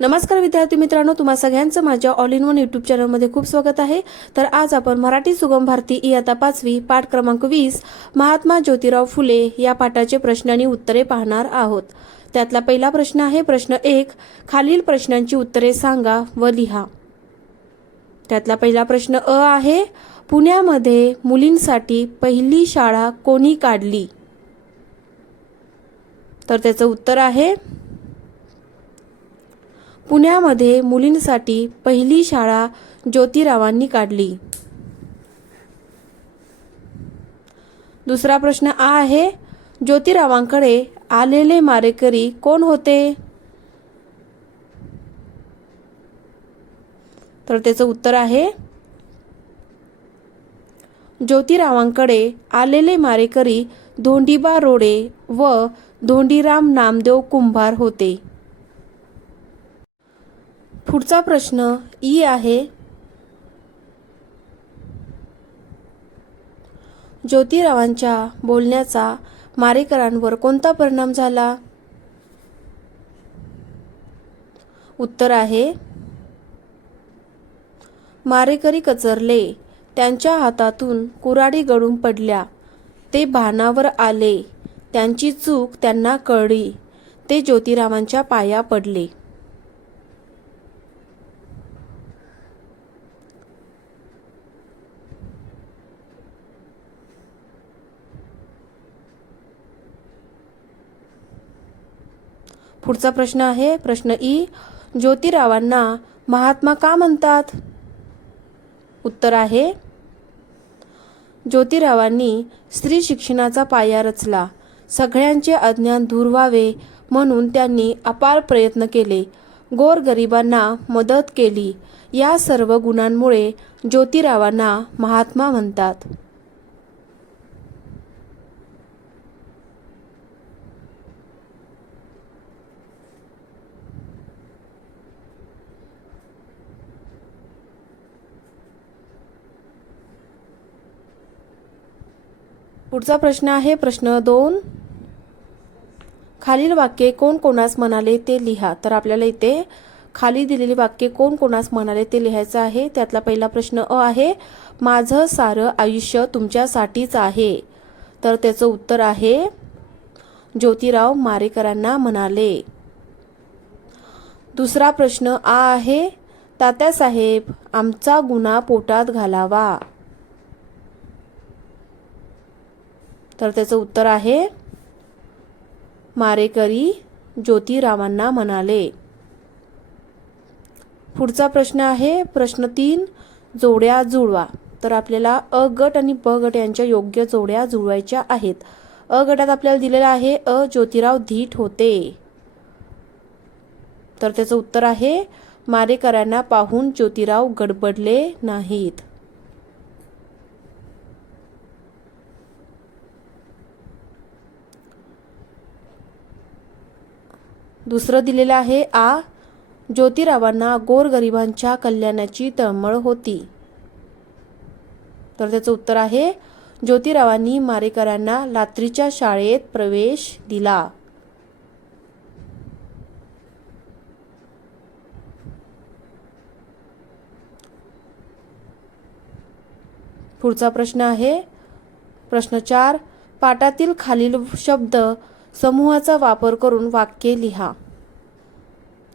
नमस्कार विद्यार्थी मित्रांनो तुम्हा सगळ्यांचं माझ्या ऑल इन वन युट्यूब चॅनलमध्ये खूप स्वागत आहे. तर आज आपण मराठी सुगम भारती इयत्ता पाचवी पाठ क्रमांक वीस महात्मा ज्योतिराव फुले या पाठाचे प्रश्न आणि उत्तरे पाहणार आहोत. त्यातला पहिला प्रश्न आहे प्रश्न एक खालील प्रश्नांची उत्तरे सांगा व लिहा. त्यातला पहिला प्रश्न अ आहे पुण्यामध्ये मुलींसाठी पहिली शाळा कोणी काढली? तर त्याचं उत्तर आहे पुण्यामध्ये मुलींसाठी पहिली शाळा ज्योतिरावांनी काढली. दुसरा प्रश्न आ आहे ज्योतिरावांकडे आलेले मारेकरी कोण होते? तर त्याचं उत्तर आहे ज्योतिरावांकडे आलेले मारेकरी धोंडीबा रोडे व धोंडीराम नामदेव कुंभार होते. पुढचा प्रश्न ई आहे. ज्योतिरावांच्या बोलण्याचा मारेकरांवर कोणता परिणाम झाला? उत्तर आहे. मारेकरी कचरले. त्यांच्या हातातून कुराडी गळून पडल्या. ते भानावर आले. त्यांची चूक त्यांना कळली. ते ज्योतिरावांच्या पाया पडले. पुढचा प्रश्न आहे प्रश्न ई. ज्योतिरावांना महात्मा का म्हणतात? उत्तर आहे ज्योतिरावांनी स्त्री शिक्षणाचा पाया रचला. सगळ्यांचे अज्ञान दूर व्हावे म्हणून त्यांनी अपार प्रयत्न केले. गोरगरिबांना मदत केली. या सर्व गुणांमुळे ज्योतिरावांना महात्मा म्हणतात. पुढचा प्रश्न आहे प्रश्न दोन. खालील वाक्ये कोण कोणास म्हणाले ते लिहा. तर आपल्याला इथे खाली दिलेली वाक्ये कोण कोणास म्हणाले ते लिहायचं आहे त्यातला पहिला प्रश्न अ आहे माझं सारं आयुष्य तुमच्यासाठीच आहे. तर त्याचं उत्तर आहे ज्योतिराव मारेकरांना म्हणाले. दुसरा प्रश्न आ आहे तात्यासाहेब आमचा गुन्हा पोटात घालावा. तर त्याचं उत्तर आहे मारेकरी ज्योतिरावांना म्हणाले. पुढचा प्रश्न आहे प्रश्न तीन जोड्या जुळवा. तर आपल्याला अ गट आणि ब गट यांच्या योग्य जोड्या जुळवायच्या आहेत. अ गटात आपल्याला दिलेला आहे अ ज्योतिराव धीट होते. तर त्याचं उत्तर आहे मारेकरांना पाहून ज्योतिराव गडबडले नाहीत. दुसरं दिलेलं आहे आ ज्योतिरावांना गोरगरिबांच्या कल्याणाची तळमळ होती. तर त्याचं उत्तर आहे ज्योतिरावांनी मारेकरांना लात्रीच्या शाळेत प्रवेश दिला. पुढचा प्रश्न आहे प्रश्न चार पाठातील खालील शब्द समूहाचा वापर करून वाक्ये लिहा.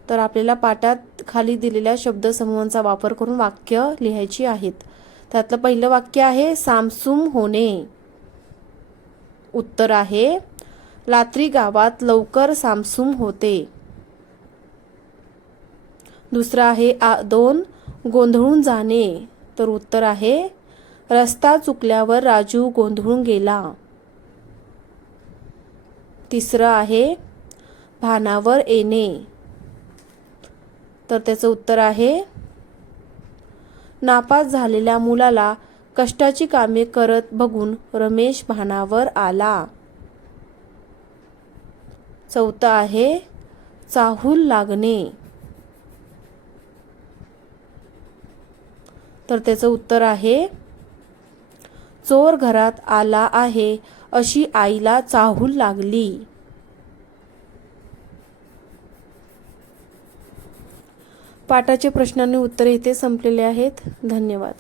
तर आपल्याला पाठात खाली दिलेल्या शब्दसमूहांचा वापर करून वाक्य लिहायची आहेत. त्यातलं पहिलं वाक्य आहे सामसूम होणे. उत्तर आहे लात्री गावात लवकर सामसूम होते. दुसरं आहे आ दोन गोंधळून जाणे. तर उत्तर आहे रस्ता चुकल्यावर राजू गोंधळून गेला. तिसरं आहे भानावर येणे. तर त्याचं उत्तर आहे नापास झालेल्या मुलाला कष्टाची कामे करत बघून रमेश भानावर आला. चौथं आहे चाहूल लागणे. तर त्याचं उत्तर आहे चोर घरात आला आहे अशी आईला चाहूल लागली. पाठाचे प्रश्नांनी उत्तरे इथे संपलेले आहेत. धन्यवाद.